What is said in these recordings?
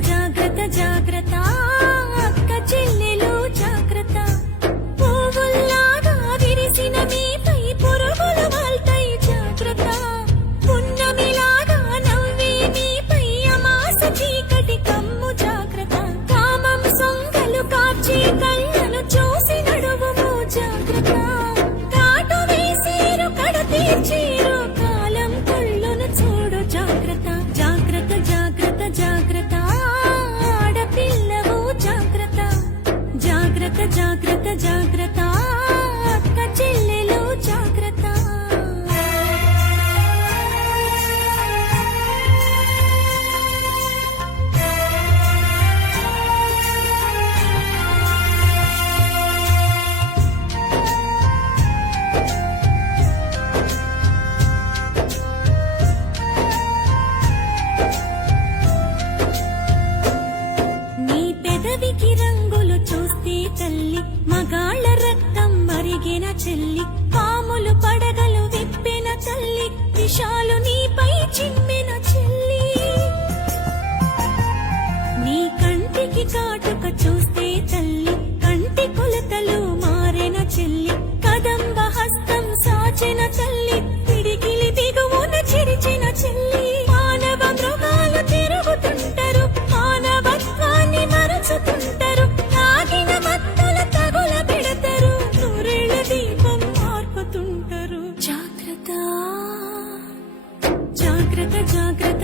জাগা పాకిన చెల్లి పాములు పడగలు విప్పిన తల్లి విషాలు నీపై చిమ్మిన చెల్లి. నీ కంటికి కాటుక చూ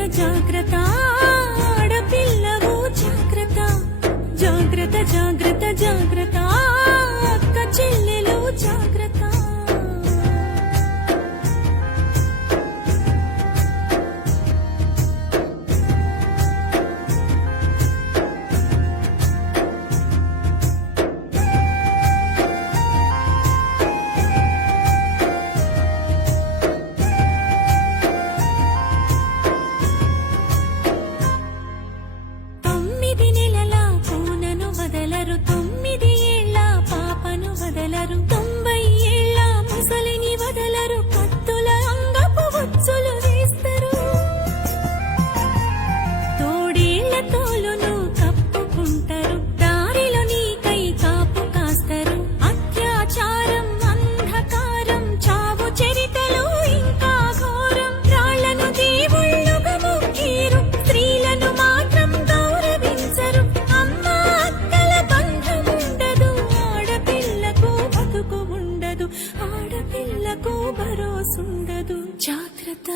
जागृत తోలును కప్పుకుంటారు దారిలో నీకై కాపు కాస్తారు. అత్యాచారం అంధకారం చావు చరితలు ఇంకా ఘోరం. రాళ్ళను దేవుళ్ళుగా మొక్కిరు. స్త్రీలను మాత్రం గౌరవించరు. అమ్మ అక్కల బంధం ఉండదు. ఆడపిల్లకు బతుకు ఉండదు. ఆడపిల్లకు భరోసుండదు. జాగ్రత్త